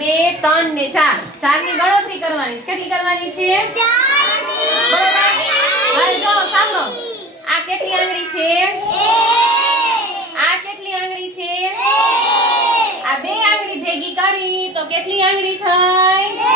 2 3 ને 4 4 ની ગણતરી કરવાની છે કેટલી કરવાની છે 4 ની બરાબર હવે જો સાંભળો આ કેટલી આંગળી છે 1 આ કેટલી આંગળી છે 1 આ બે આંગળી ભેગી કરી તો કેટલી આંગળી થઈ